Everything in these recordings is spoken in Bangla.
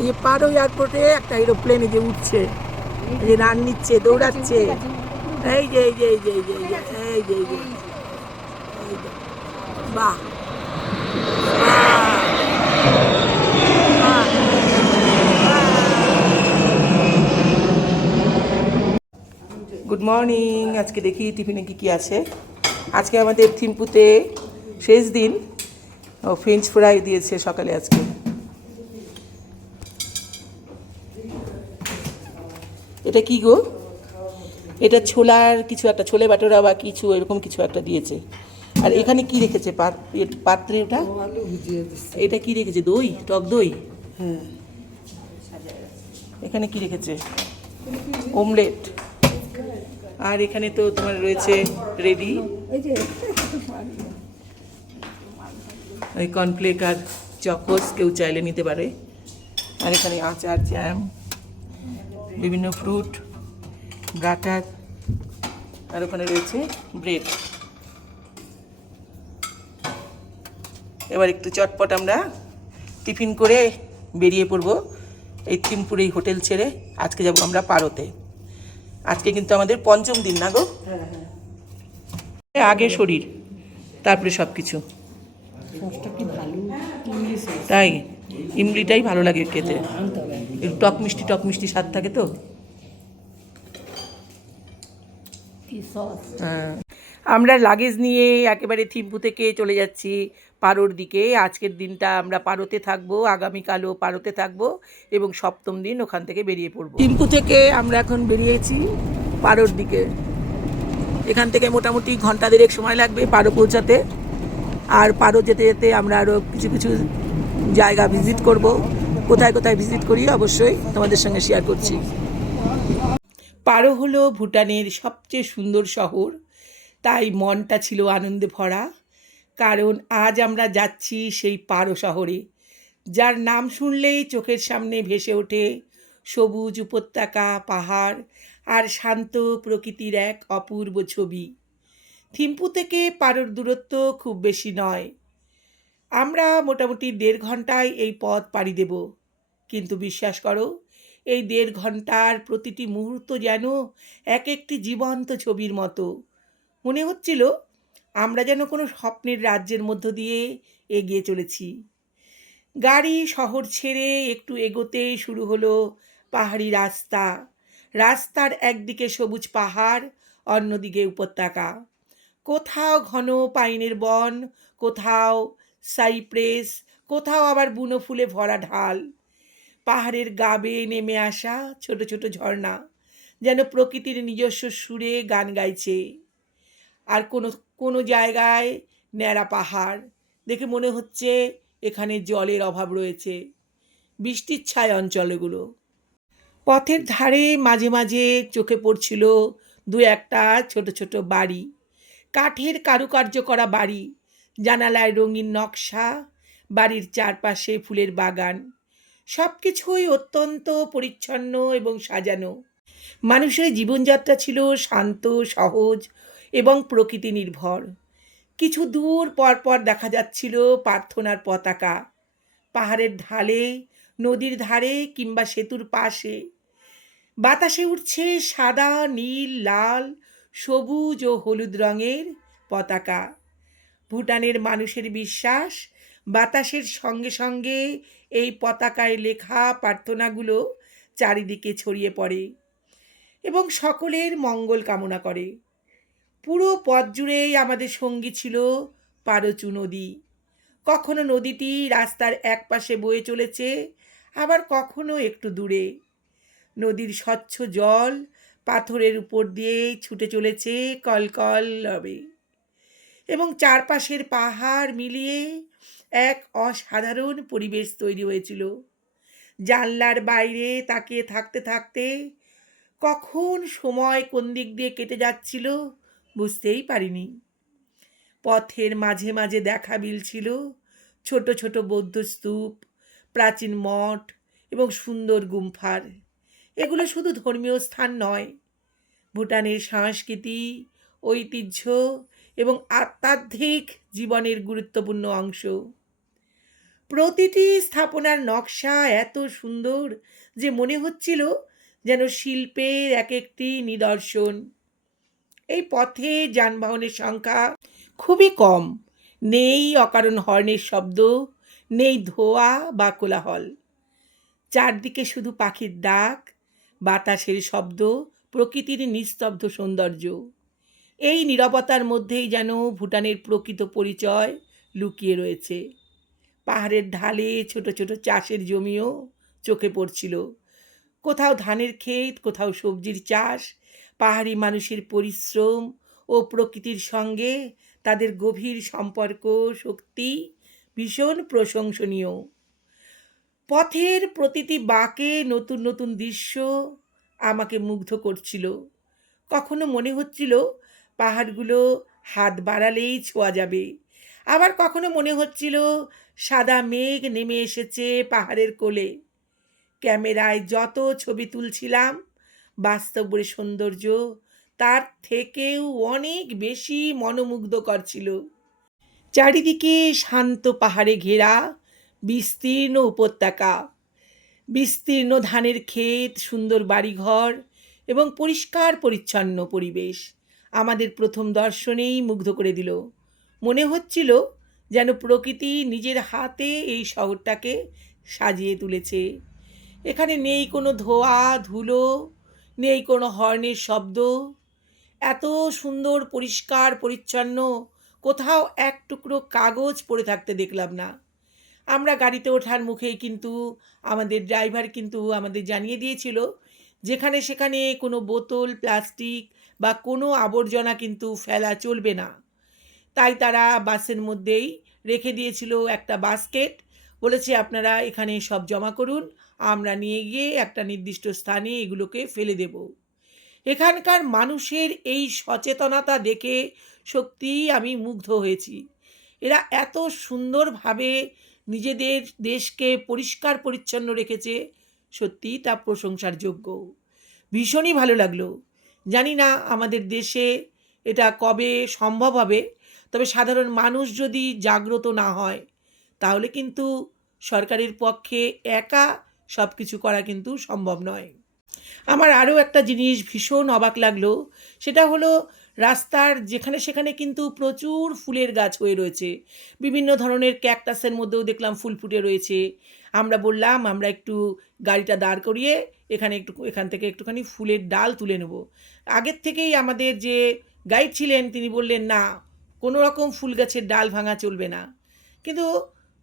এই যে পারো এয়ারপোর্টে একটা এরোপ্লেন যে উঠছে, এই যে রান নিচ্ছে, দৌড়াচ্ছে, এই যে এই যে এই যে এই যে এই যে এই যে এই যে, বাহ গুড মর্নিং। আজকে দেখি টিফিনে কী কী আছে। আজকে আমাদের থিম্পুতে শেষ দিন, ফ্রেঞ্চ ফ্রাই দিয়েছে সকালে আজকে। এটা কি গো? এটা ছোলার কিছু একটা, ছোলে বাটোরা বা কিছু এরকম কিছু একটা দিয়েছে। আর এখানে কি রেখেছে পাত্রে? ওটা এটা কি রেখেছে? দই, টক দই। হ্যাঁ। এখানে কি রেখেছে? অমলেট। আর এখানে তো তোমার রয়েছে রেডি ওই কর্নফ্লেক আর চকোস, কেউ চাইলে নিতে পারে। আর এখানে আচার, জ্যাম, বিভিন্ন ফ্রুট, বাটার, আর ওখানে রয়েছে ব্রেড। এবার একটু চটপট আমরা টিফিন করে বেরিয়ে পড়বো এই থিম্পুর এই হোটেল ছেড়ে। আজকে যাব আমরা পারোতে। আজকে কিন্তু আমাদের পঞ্চম দিন, না গো? আগে শরীর, তারপরে সব কিছু। তাই ইমলিটাই ভালো লাগে খেতে, টক মিষ্টি স্বাদ থাকে তো। হ্যাঁ, আমরা লাগেজ নিয়ে একেবারে থিম্পু থেকে চলে যাচ্ছি পারোর দিকে। আজকের দিনটা আমরা পারোতে থাকবো, আগামীকালও পারোতে থাকবো এবং সপ্তম দিন ওখান থেকে বেরিয়ে পড়বো। থিম্পু থেকে আমরা এখন বেরিয়েছি পারোর দিকে। এখান থেকে মোটামুটি ঘন্টা দেড়েক সময় লাগবে পারো পৌঁছাতে। আর পারো যেতে যেতে আমরা আরও কিছু কিছু জায়গা ভিজিট করব। কোথায় কোথায় ভিজিট করি অবশ্যই তোমাদের সঙ্গে শেয়ার করছি। পারো হলো ভুটানের সবচেয়ে সুন্দর শহর, তাই মনটা ছিল আনন্দে ভরা। কারণ আজ আমরা যাচ্ছি সেই পারো শহরে, যার নাম শুনলেই চোখের সামনে ভেসে ওঠে সবুজ উপত্যকা, পাহাড় আর শান্ত প্রকৃতির এক অপূর্ব ছবি। থিম্পু থেকে পারোর দূরত্ব খুব বেশি নয়, আমরা মোটামুটি 1.5 ঘন্টায় এই পথ পাড়ি দেব। কিন্তু বিশ্বাস করো, এই 1.5 ঘন্টার প্রতিটি মুহূর্ত যেন এক একটি জীবন্ত ছবির মতো। মনে হচ্ছিল আমরা যেন কোনো স্বপ্নের রাজ্যের মধ্য দিয়ে এগিয়ে চলেছি। গাড়ি শহর ছেড়ে একটু এগোতেই শুরু হলো পাহাড়ি রাস্তা। রাস্তার একদিকে সবুজ পাহাড়, অন্যদিকে উপত্যকা। কোথাও ঘন পাইনের বন, কোথাও সাইপ্রেস, কোথাও আবার বুনো ফুলে ভরা ঢাল। পাহাড়ের গা বেয়ে নেমে আসা ছোট ছোট ঝর্ণা যেন প্রকৃতির নিজস্ব সুরে গান গাইছে। আর কোনো কোনো জায়গায় ন্যাড়া পাহাড় দেখে মনে হচ্ছে এখানে জলের অভাব রয়েছে। বৃষ্টির ছায় অঞ্চল এগুলো। পথের ধারে মাঝে মাঝে চোখে পড়ছিল দু একটা ছোট ছোট বাড়ি, কাঠের কারুকার্য করা বাড়ি, জানালায় রঙিন নকশা, বাড়ির চারপাশে ফুলের বাগান। সব কিছুই অত্যন্ত পরিচ্ছন্ন এবং সাজানো। মানুষের জীবনযাত্রা ছিল শান্ত, সহজ এবং প্রকৃতি নির্ভর। কিছু দূর পর পর দেখা যাচ্ছিল প্রার্থনার পতাকা, পাহাড়ের ঢালে, নদীর ধারে কিংবা সেতুর পাশে। বাতাসে উঠছে সাদা, নীল, লাল, সবুজ ও হলুদ রঙের পতাকা। ভুটানের মানুষের বিশ্বাস, বাতাসের সঙ্গে সঙ্গে এই পতাকায় লেখা প্রার্থনাগুলো চারিদিকে ছড়িয়ে পড়ে এবং সকলের মঙ্গল কামনা করে। পুরো পথ জুড়েই আমাদের সঙ্গী ছিল পারোচু নদী। কখনো নদীটি রাস্তার একপাশে বয়ে চলেছে, আবার কখনো একটু দূরে। নদীর স্বচ্ছ জল পাথরের উপর দিয়ে ছুটে চলেছে কলকল হবে এবং চারপাশের পাহাড় মিলিয়ে এক অসাধারণ পরিবেশ তৈরি হয়েছিল। জানলার বাইরে তাকিয়ে থাকতে থাকতে কখন সময় কোন দিক দিয়ে কেটে যাচ্ছিল বুঝতেই পারিনি। পথের মাঝে মাঝে দেখা মিলছিল ছোট ছোট বৌদ্ধ স্তূপ, প্রাচীন মঠ এবং সুন্দর গুম্ফার। এগুলো শুধু ধর্মীয় স্থান নয়, ভুটানের সংস্কৃতি, ঐতিহ্য এবং আধ্যাত্মিক জীবনের গুরুত্বপূর্ণ অংশ। প্রতিটি স্থাপনার নকশা এত সুন্দর যে মনে হচ্ছিল যেন শিল্পের এক একটি নিদর্শন। এই পথে যানবাহনের সংখ্যা খুবই কম, নেই অকারণ হর্নের শব্দ, নেই ধোঁয়া বা কোলাহল। চারদিকে শুধু পাখির ডাক, বাতাসের শব্দ, প্রকৃতির নিস্তব্ধ সৌন্দর্য। এই নীরবতার মধ্যেই যেন ভুটানের প্রকৃত পরিচয় লুকিয়ে রয়েছে। পাহাড়ের ঢালে ছোট ছোট চাষের জমিও চোখে পড়ছিল, কোথাও ধানের ক্ষেত, কোথাও সবজির চাষ। পাহাড়ি মানুষের পরিশ্রম ও প্রকৃতির সঙ্গে তাদের গভীর সম্পর্ক সত্যি ভীষণ প্রশংসনীয়। পথের প্রতিটি বাঁকে নতুন নতুন দৃশ্য আমাকে মুগ্ধ করছিল। কখনো মনে হচ্ছিল পাহাড়গুলো হাত বাড়ালেই ছোঁয়া যাবে, আবার কখনো মনে হচ্ছিল সাদা মেঘ নেমে এসেছে পাহাড়ের কোলে। ক্যামেরায় যত ছবি তুলছিলাম, বাস্তবের সৌন্দর্য তার থেকেও অনেক বেশি মনোমুগ্ধকর ছিল। চারিদিকে শান্ত পাহাড়ে ঘেরা বিস্তীর্ণ উপত্যকা, বিস্তীর্ণ ধানের ক্ষেত, সুন্দর বাড়িঘর এবং পরিষ্কার পরিচ্ছন্ন পরিবেশ আমাদের প্রথম দর্শনেই মুগ্ধ করে দিল। মনে হচ্ছিল যেন প্রকৃতি নিজের হাতে এই শহরটাকে সাজিয়ে তুলেছে। এখানে নেই কোনো ধোঁয়া ধুলো, নেই কোনো হর্নের শব্দ। এত সুন্দর পরিষ্কার পরিচ্ছন্ন, কোথাও এক টুকরো কাগজ পড়ে থাকতে দেখলাম না। আমরা গাড়িতে ওঠার মুখেই কিন্তু আমাদের ড্রাইভার কিন্তু আমাদের জানিয়ে দিয়েছিল যেখানে সেখানে কোনো বোতল, প্লাস্টিক বা কোনো আবর্জনা কিন্তু ফেলা চলবে না। তাই তারা বাসের মধ্যেই রেখে দিয়েছিল একটা বাস্কেট, বলেছে আপনারা এখানে সব জমা করুন, আমরা নিয়ে গিয়ে একটা নির্দিষ্ট স্থানে এগুলোকে ফেলে দেব। এখানকার মানুষের এই সচেতনতা দেখে সত্যিই আমি মুগ্ধ হয়েছি। এরা এত সুন্দরভাবে নিজেদের দেশকে পরিষ্কার পরিচ্ছন্ন রেখেছে, সত্যিই তা প্রশংসার যোগ্য। ভীষণই ভালো লাগলো। জানি না আমাদের দেশে এটা কবে সম্ভব হবে, তবে সাধারণ মানুষ যদি জাগ্রত না হয় তাহলে কিন্তু সরকারের পক্ষে একা সব কিছু করা কিন্তু সম্ভব নয়। আমার আরও একটা জিনিস ভীষণ অবাক লাগলো, সেটা হলো রাস্তার যেখানে সেখানে কিন্তু প্রচুর ফুলের গাছ হয়ে রয়েছে। বিভিন্ন ধরনের ক্যাকটাসের মধ্যেও দেখলাম ফুল ফুটে রয়েছে। আমরা বললাম আমরা একটু গাড়িটা দাঁড় করিয়ে এখান থেকে একটুখানি ফুলের ডাল তুলে নেব। আগের থেকেই আমাদের যে গাইড ছিলেন তিনি বললেন না, কোনো রকম ফুল গাছের ডাল ভাঙা চলবে না। কিন্তু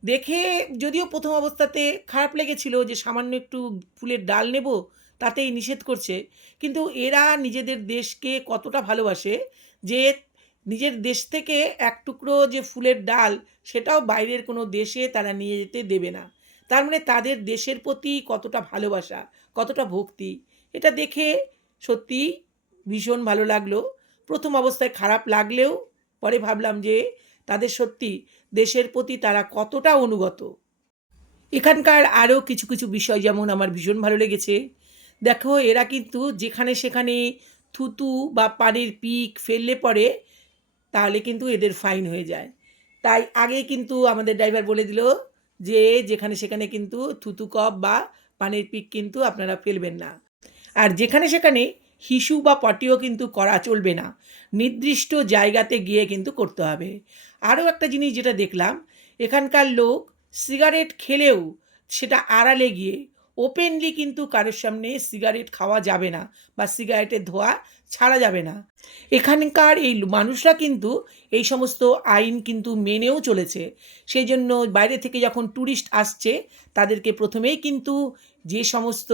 দেখে যদিও প্রথম অবস্থাতে খারাপ লেগেছিল যে সামান্য একটু ফুলের ডাল নেব, তাতেই নিষেধ করছে, কিন্তু এরা নিজেদের দেশকে কতটা ভালোবাসে যে নিজের দেশ থেকে এক টুকরো যে ফুলের ডাল সেটাও বাইরের কোনো দেশে তারা নিয়ে যেতে দেবে না। তার মানে তাদের দেশের প্রতি কতটা ভালোবাসা, কতটা ভক্তি, এটা দেখে সত্যি ভীষণ ভালো লাগলো। প্রথম অবস্থায় খারাপ লাগলেও পরে ভাবলাম যে তাদের সত্যি দেশের প্রতি তারা কতটা অনুগত। এখানকার আরও কিছু কিছু বিষয় যেমন আমার ভীষণ ভালো লেগেছে। দেখো এরা কিন্তু যেখানে সেখানে থুতু বা পানির পিক ফেললে পরে তাহলে কিন্তু এদের ফাইন হয়ে যায়। তাই আগে কিন্তু আমাদের ড্রাইভার বলে দিল যে যেখানে সেখানে কিন্তু থুতু কপ বা পানির পিক কিন্তু আপনারা ফেলবেন না। আর যেখানে সেখানে হিসু বা পটিও কিন্তু করা চলবে না, নির্দিষ্ট জায়গাতে গিয়ে কিন্তু করতে হবে। আরও একটা জিনিস যেটা দেখলাম, এখানকার লোক সিগারেট খেলেও সেটা আড়ালে গিয়ে ওপেনলি কিন্তু কারোর সামনে সিগারেট খাওয়া যাবে না বা সিগারেটের ধোঁয়া ছাড়া যাবে না। এখানকার এই মানুষরা কিন্তু এই সমস্ত আইন কিন্তু মেনেও চলেছে। সেই জন্য বাইরে থেকে যখন ট্যুরিস্ট আসছে তাদেরকে প্রথমেই কিন্তু যে সমস্ত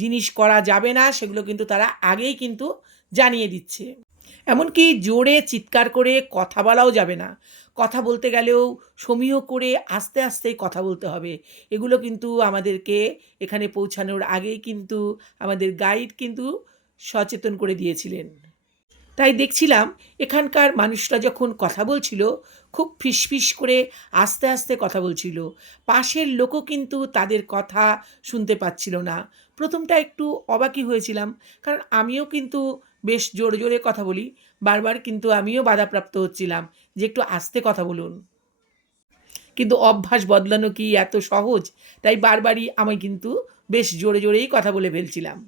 জিনিস করা যাবে না সেগুলো কিন্তু তারা আগেই কিন্তু জানিয়ে দিচ্ছে। এমনকি জোরে চিৎকার করে কথা বলাও যাবে না, কথা বলতে গেলেও সমীহ করে আস্তে আস্তেই কথা বলতে হবে। এগুলো কিন্তু আমাদেরকে এখানে পৌঁছানোর আগেই কিন্তু আমাদের গাইড কিন্তু সচেতন করে দিয়েছিলেন। তাই দেখছিলাম এখানকার মানুষরা যখন কথা বলছিল খুব ফিসফিস করে আস্তে আস্তে কথা বলছিল, পাশের লোকও কিন্তু তাদের কথা শুনতে পাচ্ছিল না। প্রথমটা একটু অবাকই হয়েছিলাম, কারণ আমিও কিন্তু বেশ জোরে জোরে কথা বলি, বারবার কিন্তু আমিও বাধাপ্রাপ্ত হচ্ছিলাম যে একটু আস্তে কথা বলুন। কিন্তু অভ্যাস বদলানো কি এত সহজ? তাই বারবারই আমি কিন্তু বেশ জোরে জোরেই কথা বলে ফেলছিলাম।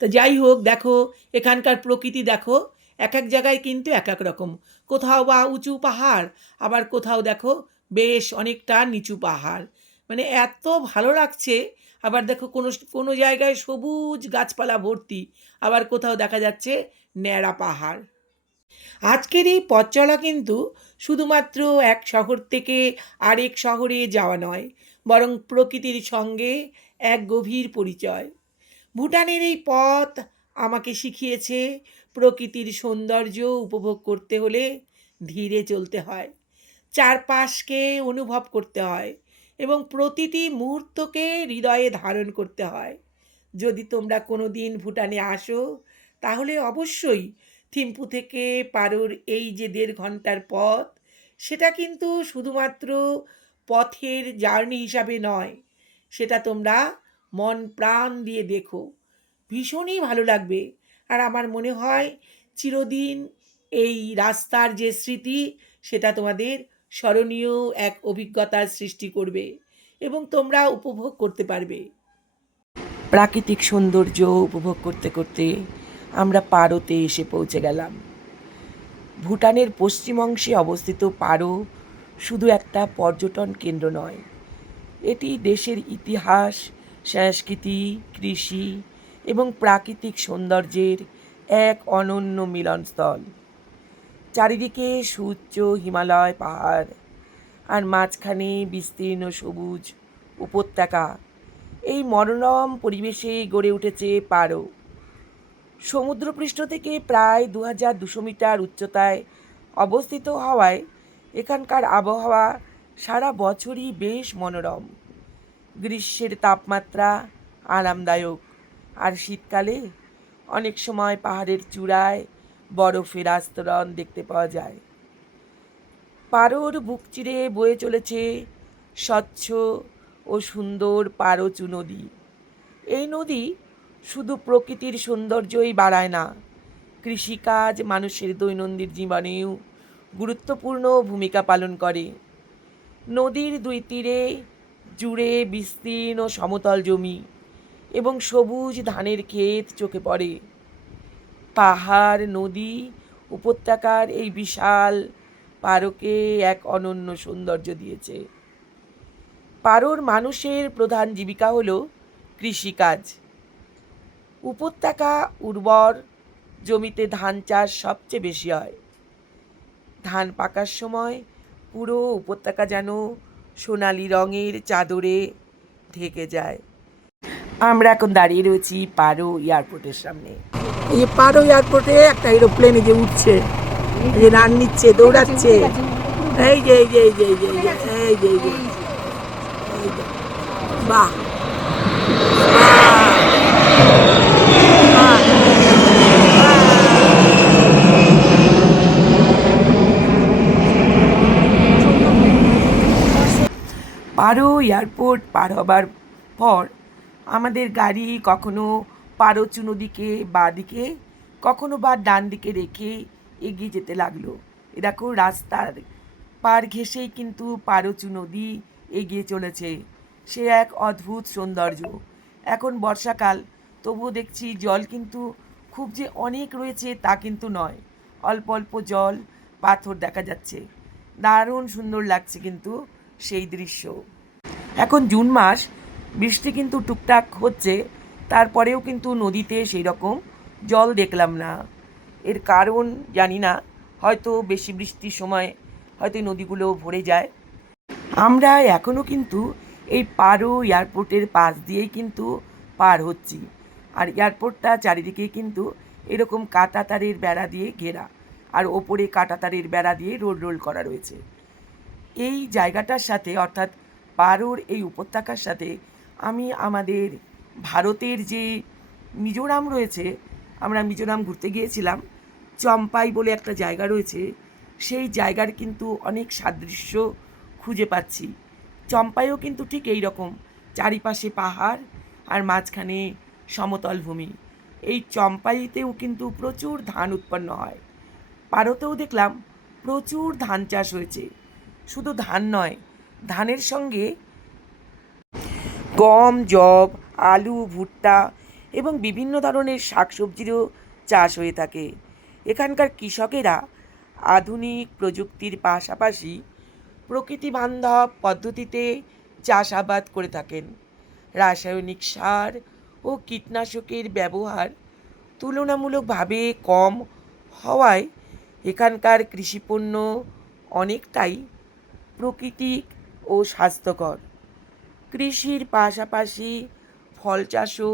তো যাই হোক, দেখো এখানকার প্রকৃতি দেখো, এক এক জায়গায় কিন্তু এক এক রকম। কোথাও বা উঁচু পাহাড়, আবার কোথাও দেখো বেশ অনেকটা নিচু পাহাড়। মানে এত ভালো লাগছে। আবার দেখো কোনো কোনো জায়গায় সবুজ গাছপালা ভর্তি, আবার কোথাও দেখা যাচ্ছে ন্যাড়া পাহাড়। আজকের এই পথ চলা কিন্তু শুধুমাত্র এক শহর থেকে আরেক শহরে যাওয়া নয়, বরং প্রকৃতির সঙ্গে এক গভীর পরিচয়। ভুটানের এই পথ আমাকে শিখিয়েছে প্রকৃতির সৌন্দর্য উপভোগ করতে হলে ধীরে চলতে হয়, চারপাশকে অনুভব করতে হয় এবং প্রতিটি মুহূর্তকে হৃদয়ে ধারণ করতে হয়। যদি তোমরা কোনো দিন ভুটানে আসো, তাহলে অবশ্যই থিম্পু থেকে পারোর এই যে 1.5 ঘন্টার পথ, সেটা কিন্তু শুধুমাত্র পথের জার্নি হিসাবে নয়, সেটা তোমরা মন প্রাণ দিয়ে দেখো, ভীষণই ভালো লাগবে। আর আমার মনে হয় চিরদিন এই রাস্তার যে স্মৃতি, সেটা তোমাদের স্মরণীয় এক অভিজ্ঞতার সৃষ্টি করবে এবং তোমরা উপভোগ করতে পারবে। প্রাকৃতিক সৌন্দর্য উপভোগ করতে করতে আমরা পারোতে এসে পৌঁছে গেলাম। ভুটানের পশ্চিম অংশে অবস্থিত পারো শুধু একটা পর্যটন কেন্দ্র নয়, এটি দেশের ইতিহাস, সংস্কৃতি, কৃষি এবং প্রাকৃতিক সৌন্দর্যের এক অনন্য মিলনস্থল। চারিদিকে সুউচ্চ হিমালয় পাহাড়, আর মাঝখানে বিস্তীর্ণ সবুজ উপত্যকা। এই মনোরম পরিবেশে গড়ে উঠেছে পারো। সমুদ্রপৃষ্ঠ থেকে প্রায় 2200 মিটার উচ্চতায় অবস্থিত হওয়ায় এখানকার আবহাওয়া সারা বছরই বেশ মনোরম। গ্রীষ্মের তাপমাত্রা আরামদায়ক, আর শীতকালে অনেক সময় পাহাড়ের চূড়ায় বরফের আস্তরণ দেখতে পাওয়া যায়। পারোর বুক চিরে বয়ে চলেছে স্বচ্ছ ও সুন্দর পারোচু নদী। এই নদী শুধু প্রকৃতির সৌন্দর্যই বাড়ায় না, কৃষিকাজ মানুষের দৈনন্দিন জীবনেও গুরুত্বপূর্ণ ভূমিকা পালন করে। নদীর দুই তীরে জুড়ে বিস্তীর্ণ সমতল জমি এবং সবুজ ধানের ক্ষেত চোখে পড়ে। পাহাড়, নদী, উপত্যকার এই বিশাল পারোকে এক অনন্য সৌন্দর্য দিয়েছে। পারোর মানুষের প্রধান জীবিকা হলো কৃষিকাজ। উপত্যকা উর্বর, জমিতে ধান চাষ সবচেয়ে বেশি হয়। ধান পাকার সময় পুরো উপত্যকা যেন সোনালি রঙের চাদরে ঢেকে যায়। আমরা এখন দাঁড়িয়ে রয়েছি পারো এয়ারপোর্টের সামনে। এই যে পারো এয়ারপোর্টে একটা এরোপ্লেনে যে উঠছে, এই যে রান নিচ্ছে, দৌড়াচ্ছে, এই যে এই যে এই যে এই যে এই যে এই যে এই যে এই যে বাহ পারো এয়ারপোর্ট পার হবার পর আমাদের গাড়ি কখনো পারোচু নদীকে বাঁ দিকে, কখনো বা ডান দিকে রেখে এগিয়ে যেতে লাগলো। এ দেখো রাস্তার পার ঘেঁষেই কিন্তু পারোচু নদী এগিয়ে চলেছে। সে এক অদ্ভুত সৌন্দর্য। এখন বর্ষাকাল, তবুও দেখছি জল কিন্তু খুব যে অনেক রয়েছে তা কিন্তু নয়, অল্প অল্প জল, পাথর দেখা যাচ্ছে। দারুণ সুন্দর লাগছে কিন্তু সেই দৃশ্য। এখন জুন মাস, বৃষ্টি কিন্তু টুকটাক হচ্ছে, তারপরেও কিন্তু নদীতে সেই রকম জল দেখলাম না। এর কারণ জানি না, হয়তো বেশি বৃষ্টির সময় হয়তো এই নদীগুলো ভরে যায়। আমরা এখনও কিন্তু এই পারো এয়ারপোর্টের পাশ দিয়েই কিন্তু পার হচ্ছি। আর এয়ারপোর্টটা চারিদিকে কিন্তু এরকম কাঁটাতারের বেড়া দিয়ে ঘেরা, আর ওপরে কাঁটাতারের বেড়া দিয়ে রোল রোল করা রয়েছে। এই জায়গাটার সাথে, অর্থাৎ পারোর এই উপত্যকার সাথে আমি আমাদের ভারতের যে মিজোরাম রয়েছে, আমরা মিজোরাম ঘুরতে গিয়েছিলাম, চম্পাই বলে একটা জায়গা রয়েছে, সেই জায়গার কিন্তু অনেক সাদৃশ্য খুঁজে পাচ্ছি। চম্পাইও কিন্তু ঠিক এই রকম, চারিপাশে পাহাড় আর মাঝখানে সমতল ভূমি। এই চম্পাইতেও কিন্তু প্রচুর ধান উৎপন্ন হয়। পারোতেও দেখলাম প্রচুর ধান চাষ হয়েছে। শুধু ধান নয়, ধানের সঙ্গে গম, যব, আলু, ভুট্টা এবং বিভিন্ন ধরনের শাকসবজিরও চাষ হয়ে থাকে। এখানকার কৃষকেরা আধুনিক প্রযুক্তির পাশাপাশি প্রকৃতি বান্ধব পদ্ধতিতে চাষাবাদ করে থাকেন। রাসায়নিক সার ও কীটনাশকের ব্যবহার তুলনামূলকভাবে কম হওয়ায় এখানকার কৃষিপণ্য অনেকটাই প্রাকৃতিক ও স্বাস্থ্যকর। কৃষির পাশাপাশি ফল চাষও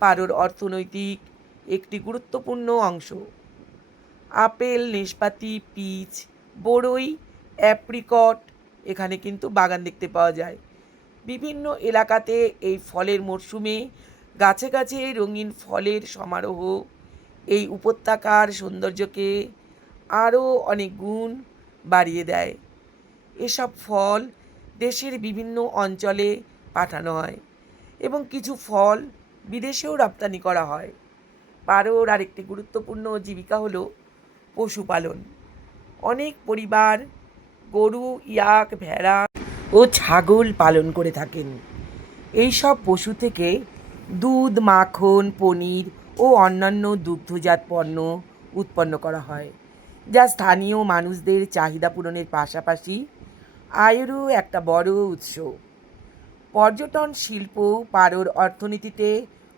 পারোর অর্থনৈতিক একটি গুরুত্বপূর্ণ অংশ। আপেল, নাশপাতি, পিচ, বড়ই, অ্যাপ্রিকট এখানে কিন্তু বাগান দেখতে পাওয়া যায়। বিভিন্ন এলাকাতে এই ফলের মরশুমে গাছে গাছে রঙিন ফলের সমারোহ এই উপত্যকার সৌন্দর্যকে আরও অনেক গুণ বাড়িয়ে দেয়। এসব ফল দেশের বিভিন্ন অঞ্চলে পাঠানো হয় এবং কিছু ফল বিদেশেও রপ্তানি করা হয়। পারোর আরেকটি গুরুত্বপূর্ণ জীবিকা হলো পশুপালন। অনেক পরিবার গরু, ইয়াক, ভেড়া ও ছাগল পালন করে থাকেন। এই সব পশু থেকে দুধ, মাখন, পনির ও অন্যান্য দুগ্ধজাত পণ্য উৎপন্ন করা হয়, যা স্থানীয় মানুষদের চাহিদা পূরণের পাশাপাশি আয়েরও একটা বড় উৎস। পর্যটন শিল্প পারোর অর্থনীতিতে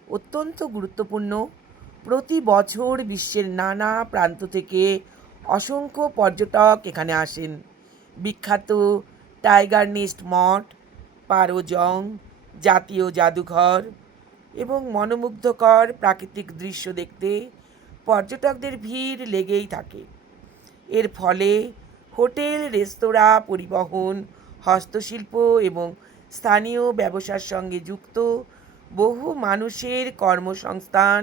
অত্যন্ত গুরুত্বপূর্ণ। প্রতি বছর বিশ্বের নানা প্রান্ত থেকে অসংখ্য পর্যটক এখানে আসেন। বিখ্যাত টাইগার নেস্ট মঠ, পারো জং জাতীয় জাদুঘর এবং মনোমুগ্ধকর প্রাকৃতিক দৃশ্য দেখতে পর্যটকদের ভিড় লেগেই থাকে। এর ফলে হোটেল, রেস্তোরাঁ, পরিবহন, হস্তশিল্প এবং স্থানীয় ব্যবসার সঙ্গে যুক্ত বহু মানুষের কর্মসংস্থান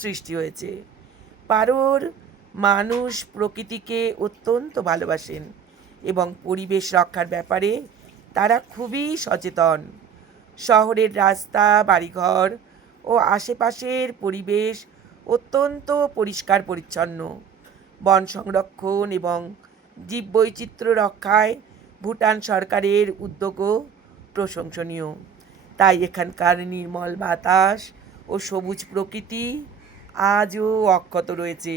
সৃষ্টি হয়েছে। পারোর মানুষ প্রকৃতিকে অত্যন্ত ভালোবাসেন এবং পরিবেশ রক্ষার ব্যাপারে তারা খুবই সচেতন। শহরের রাস্তা, বাড়িঘর ও আশেপাশের পরিবেশ অত্যন্ত পরিষ্কার পরিচ্ছন্ন। বন সংরক্ষণ এবং জীববৈচিত্র্য রক্ষায় ভুটান সরকারের উদ্যোগও প্রশংসনীয়। তাই এখানকার নির্মল বাতাস ও সবুজ প্রকৃতি আজও অক্ষত রয়েছে।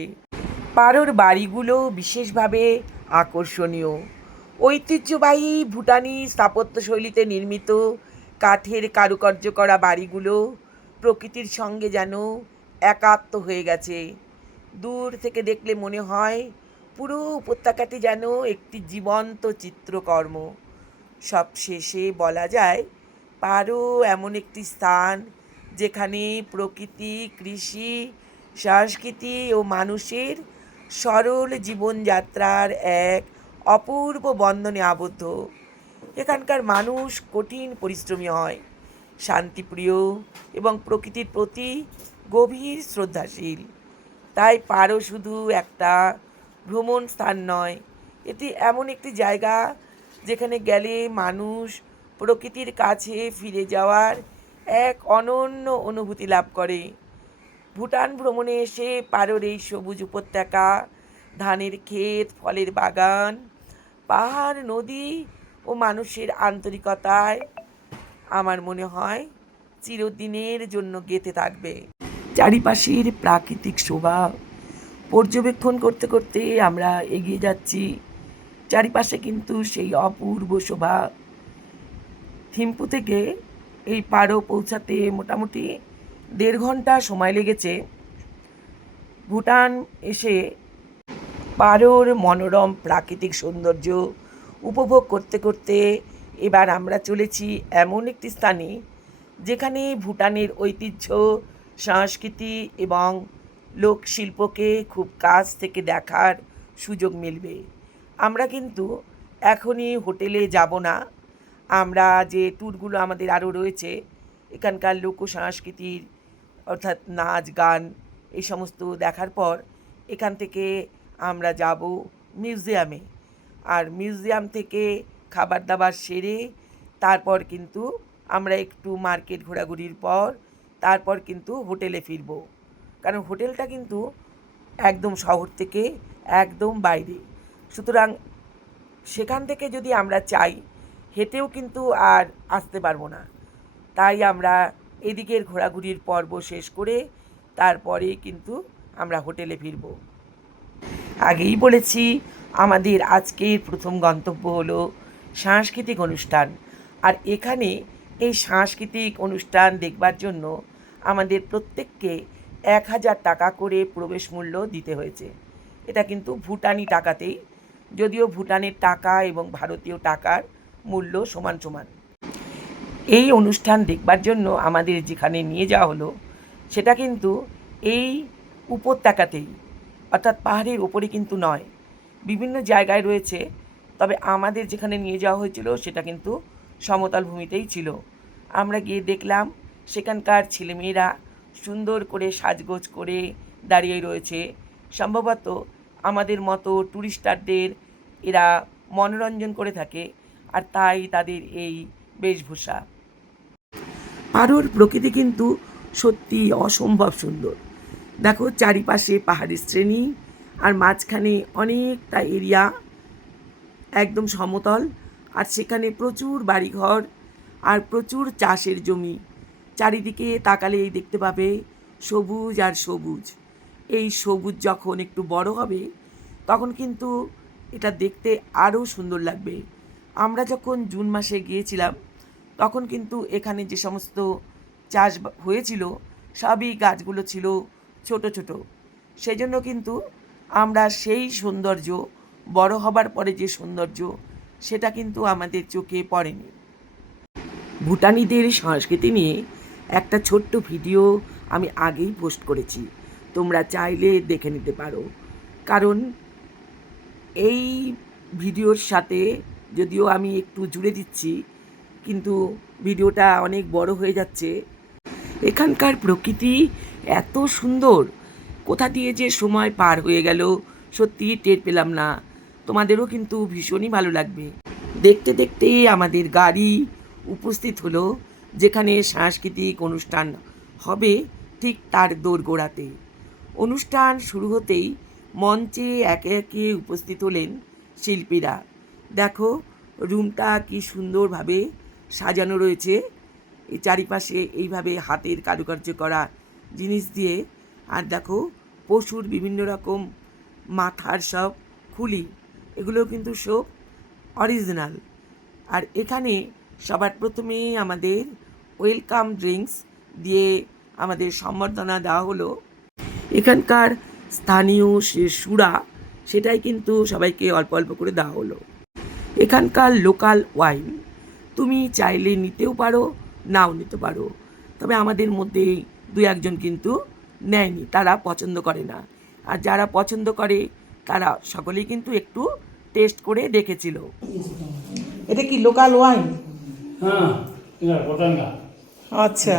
পারোর বাড়িগুলো বিশেষভাবে আকর্ষণীয়। ঐতিহ্যবাহী ভুটানি স্থাপত্যশৈলীতে নির্মিত কাঠের কারুকার্য করা বাড়িগুলো প্রকৃতির সঙ্গে যেন একাত্ম হয়ে গেছে। দূর থেকে দেখলে মনে হয় পুরো উপত্যকাটি যেন একটি জীবন্ত চিত্রকর্ম। সবশেষে বলা যায়, পারো এমন একটি স্থান যেখানে প্রকৃতি, কৃষি, সংস্কৃতি ও মানুষের সরল জীবনযাত্রার এক অপূর্ব বন্ধনে আবদ্ধ। এখানকার মানুষ কঠিন পরিশ্রমী হয়, শান্তিপ্রিয় এবং প্রকৃতির প্রতি গভীর শ্রদ্ধাশীল। তাই পারো শুধু একটা ভ্রমণ স্থান নয়, এটি এমন একটি জায়গা যেখানে গেলে মানুষ প্রকৃতির কাছে ফিরে যাওয়ার এক অনন্য অনুভূতি লাভ করে। ভুটান ভ্রমণে এসে পারোর এই সবুজ উপত্যকা, ধানের ক্ষেত, ফলের বাগান, পাহাড়, নদী ও মানুষের আন্তরিকতায় আমার মনে হয় চিরদিনের জন্য গেঁথে থাকবে। চারিপাশের প্রাকৃতিক শোভা পর্যবেক্ষণ করতে করতে আমরা এগিয়ে যাচ্ছি। চারিপাশে কিন্তু সেই অপূর্ব শোভা। থিম্পু থেকে এই পারো পৌঁছাতে মোটামুটি 1.5 ঘন্টা সময় লেগেছে। ভুটান এসে পারোর মনোরম প্রাকৃতিক সৌন্দর্য উপভোগ করতে করতে এবার আমরা চলেছি এমন একটি স্থানে যেখানে ভুটানের ঐতিহ্য, সংস্কৃতি এবং লোকশিল্পকে খুব কাছ থেকে দেখার সুযোগ মিলবে। আমরা কিন্তু এখনই হোটেলে যাব না। আমরা যে ট্যুরগুলো আমাদের আরও রয়েছে, এখানকার লোক সংস্কৃতির অর্থাৎ নাচ, গান এই সমস্ত দেখার পর এখান থেকে আমরা যাব মিউজিয়ামে। আর মিউজিয়াম থেকে খাবার দাবার সেরে তারপর কিন্তু আমরা একটু মার্কেট ঘোরাঘুরির পর তারপর কিন্তু হোটেলে ফিরব। কারণ হোটেলটা কিন্তু একদম শহর থেকে একদম বাইরে। সুতরাং সেখান থেকে যদি আমরা চাই হেঁটেও কিন্তু আর আসতে পারবো না। তাই আমরা এদিকের ঘোরাঘুরির পর্ব শেষ করে তারপরে কিন্তু আমরা হোটেলে ফিরব। আগেই বলেছি আমাদের আজকের প্রথম গন্তব্য হলো সাংস্কৃতিক অনুষ্ঠান। আর এখানে এই সাংস্কৃতিক অনুষ্ঠান দেখবার জন্য আমাদের প্রত্যেককে 1000 টাকা করে প্রবেশ মূল্য দিতে হয়েছে। এটা কিন্তু ভুটানি টাকাতেই, যদিও ভুটানের টাকা এবং ভারতীয় টাকার মূল্য সমান সমান। এই অনুষ্ঠান দেখবার জন্য আমাদের যেখানে নিয়ে যাওয়া হলো সেটা কিন্তু এই উপত্যকাতেই, অর্থাৎ পাহাড়ের ওপরে কিন্তু নয়, বিভিন্ন জায়গায় রয়েছে। তবে আমাদের যেখানে নিয়ে যাওয়া হয়েছিল সেটা কিন্তু সমতল ভূমিতেই ছিল। আমরা গিয়ে দেখলাম সেখানকার ছেলেমেয়েরা সুন্দর করে সাজগোজ করে দাঁড়িয়ে রয়েছে। সম্ভবত আমাদের মতো টুরিস্টারদের এরা মনোরঞ্জন করে থাকে, আর তাই তাদের এই বেশভূষা। পারোর প্রকৃতি কিন্তু সত্যি অসম্ভব সুন্দর। দেখো চারিপাশে পাহাড়ের শ্রেণী, আর মাঝখানে অনেকটা এরিয়া একদম সমতল, আর সেখানে প্রচুর বাড়িঘর আর প্রচুর চাষের জমি। চারিদিকে তাকালেই দেখতে পাবে সবুজ আর সবুজ। এই সবুজ যখন একটু বড় হবে তখন কিন্তু এটা দেখতে আরও সুন্দর লাগবে। আমরা যখন জুন মাসে গিয়েছিলাম তখন কিন্তু এখানে যে সমস্ত চাষ হয়েছিল সবই গাছগুলো ছিল ছোট ছোট। সেই জন্য কিন্তু আমরা সেই সৌন্দর্য, বড় হবার পরে যে সৌন্দর্য, সেটা কিন্তু আমাদের চোখে পড়েনি। ভুটানিদের সংস্কৃতি নিয়ে একটা ছোট্ট ভিডিও আমি আগেই পোস্ট করেছি, তোমরা চাইলে দেখে নিতে পারো। কারণ এই ভিডিওর সাথে যদিও আমি একটু জুড়ে দিচ্ছি, কিন্তু ভিডিওটা অনেক বড় হয়ে যাচ্ছে। এখানকার প্রকৃতি এত সুন্দর, কোথা দিয়ে যে সময় পার হয়ে গেল সত্যিই টের পেলাম না। তোমাদেরও কিন্তু ভীষণই ভালো লাগবে। দেখতে দেখতে আমাদের গাড়ি উপস্থিত হলো যেখানে সাংস্কৃতিক অনুষ্ঠান হবে, ঠিক তার দোরগোড়াতে। অনুষ্ঠান শুরু হতেই মঞ্চে একে একে উপস্থিত হলেন শিল্পীরা। দেখো রুমটা কি সুন্দরভাবে সাজানো রয়েছে, এই চারিপাশে এইভাবে হাতের কারুকার্য করা জিনিস দিয়ে। আর দেখো পশুর বিভিন্ন রকম মাথার সব খুলি, এগুলো কিন্তু সব অরিজিনাল। আর এখানে সবার প্রথমে আমাদের ওয়েলকাম ড্রিঙ্কস দিয়ে আমাদের সম্বর্ধনা দেওয়া হলো। এখানকার স্থানীয় সে সুরা, সেটাই কিন্তু সবাইকে অল্প অল্প করে দেওয়া হলো। এখানকার লোকাল ওয়াইন তুমি চাইলে নিতেও পারো, নাও নিতে পারো। তবে আমাদের মধ্যে 2-1 কিন্তু নেয়নি, তারা পছন্দ করে না। আর যারা পছন্দ করে তারা সকলেই কিন্তু একটু টেস্ট করে দেখেছিল। এটা কি লোকাল ওয়াইন? হ্যাঁ, এটা পটাঙ্গা। আচ্ছা,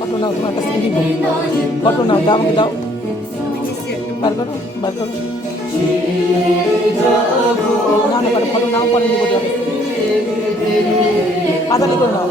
ফটো নাও, তোমার কাছে দিব। ফটো নাও, দাও, আমাকে দাও। বার করো, বার করো। না না, ফটো নাও, পরে দিব। পাতালি করে নাও।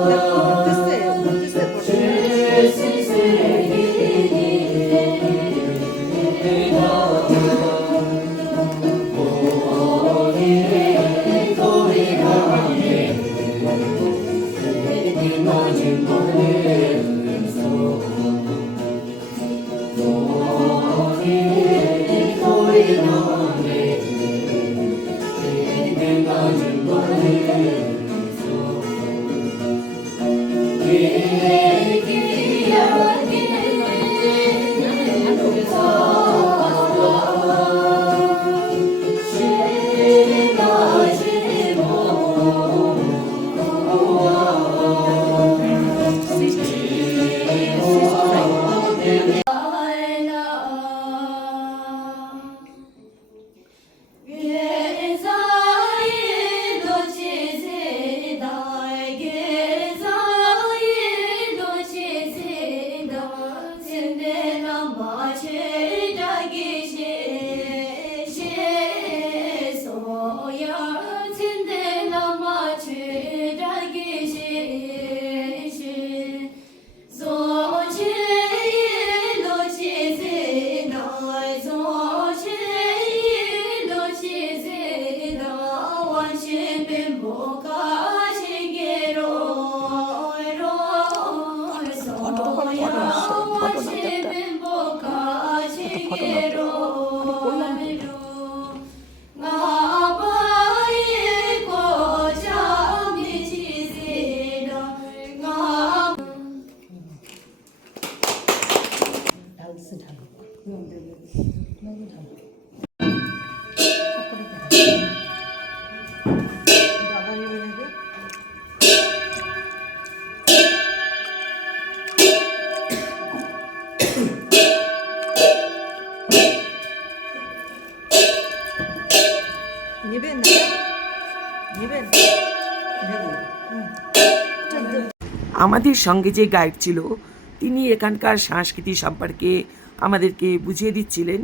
আমাদের সঙ্গে যে গাইড ছিল তিনি এখানকার সংস্কৃতি সম্পর্কে আমাদেরকে বুঝিয়ে দিচ্ছিলেন,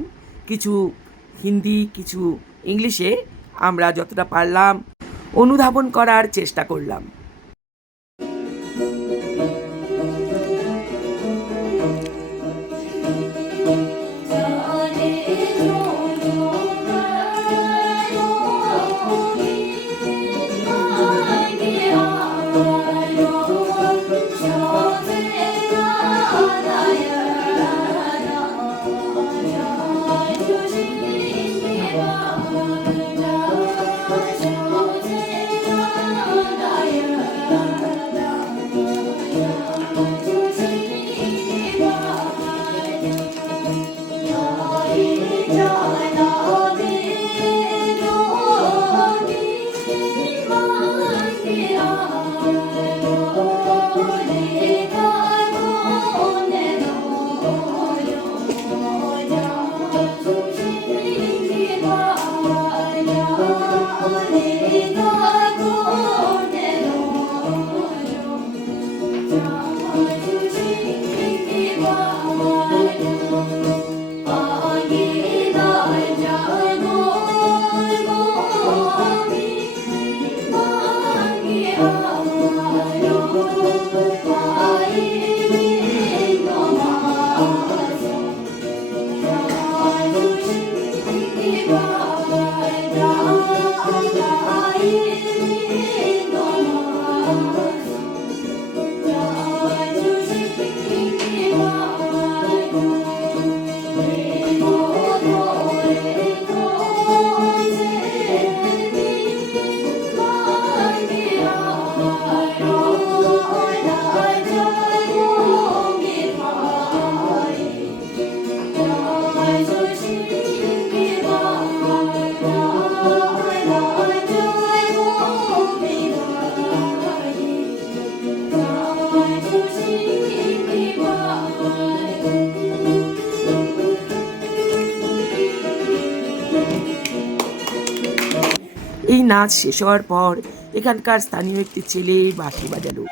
কিছু হিন্দি কিছু ইংলিশে। আমরা যতটা পারলাম অনুধাবন করার চেষ্টা করলাম। এই নাচ শেষ হওয়ার পর এখানকার স্থানীয় একটি ছেলে বাঁশি বাজালো।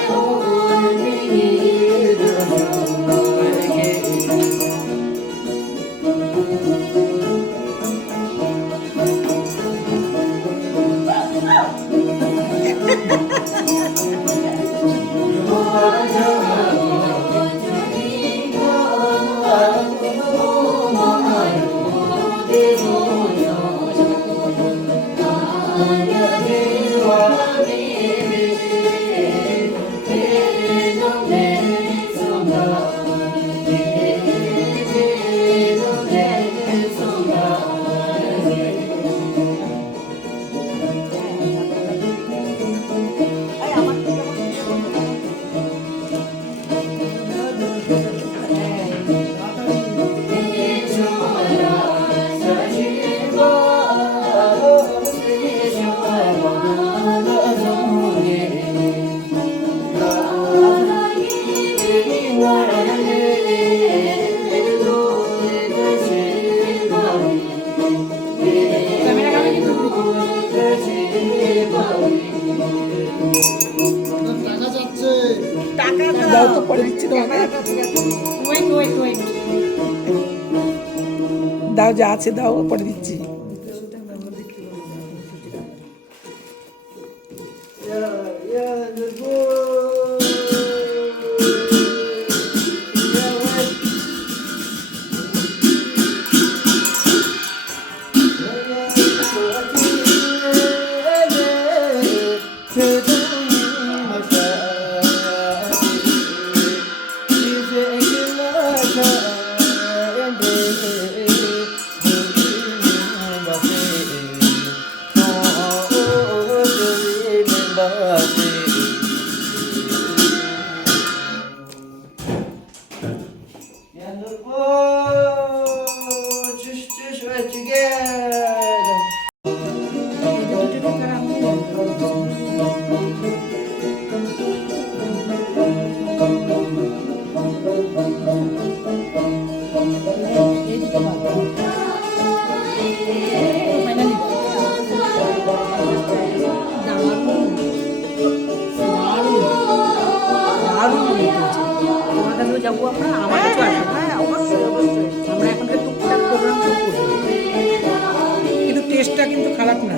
Oh দাও তো, পরে দিচ্ছি তোমাকে। দাও, যা আছে দাও, পরে দিচ্ছি। যাবো আমরা, আমার কিছু আসবে। হ্যাঁ, অবশ্যই অবশ্যই। আমরা এখন টুকটাক প্রোগ্রাম সব করবো, কিন্তু টেস্টটা কিন্তু খারাপ না।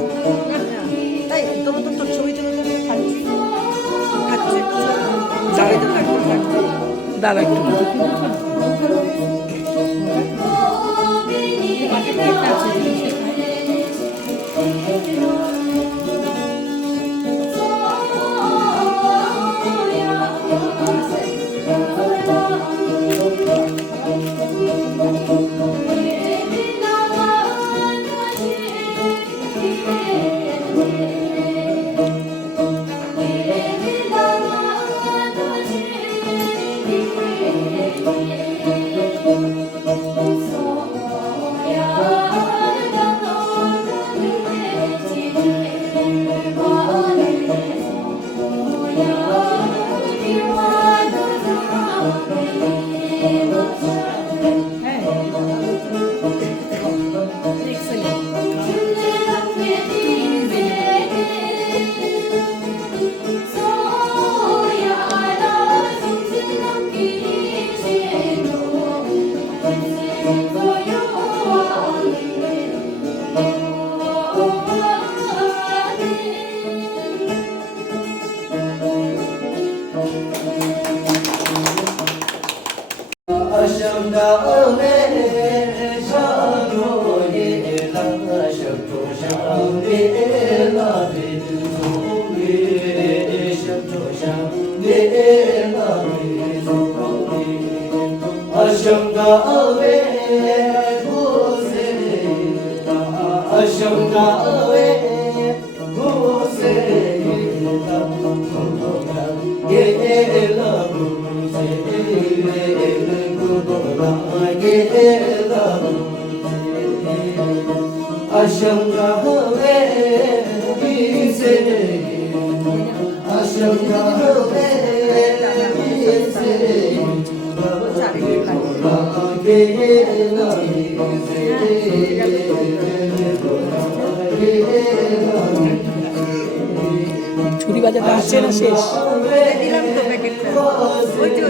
তাই তোর তোর ছবি তুলে তুলে খাচ্ছি। দাঁড়া একটু। ছুরি বাজাতে আসছে না, শেষ দিলাম তো প্যাকেটটা, ওই যে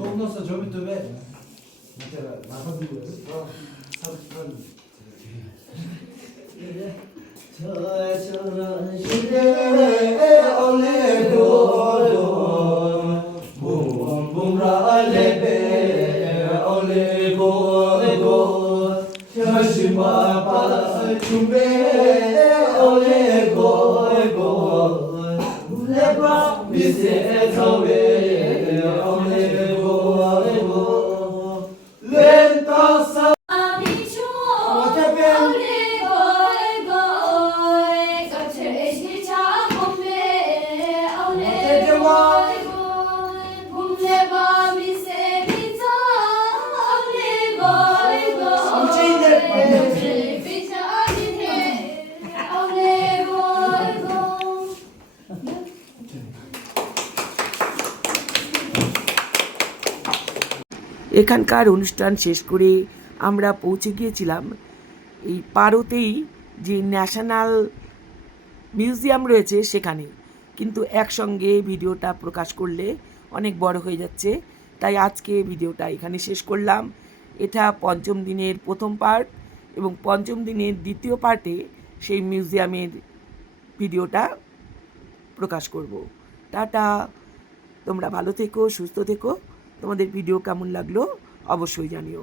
Olmazsa cömert döver. Mesela lafa diyoruz. Lenta sa এখানকার অনুষ্ঠান শেষ করে আমরা পৌঁছে গিয়েছিলাম এই পারোতেই যে ন্যাশনাল মিউজিয়াম রয়েছে সেখানে, কিন্তু একসঙ্গে ভিডিওটা প্রকাশ করলে অনেক বড় হয়ে যাচ্ছে, তাই আজকে ভিডিওটা এখানে শেষ করলাম। এটা পঞ্চম দিনের প্রথম পার্ট, এবং পঞ্চম দিনের দ্বিতীয় পার্টে সেই মিউজিয়ামের ভিডিওটা প্রকাশ করব। টাটা, তোমরা ভালো থেকো, সুস্থ থেকো। তোমাদের ভিডিও কেমন লাগলো অবশ্যই জানিও।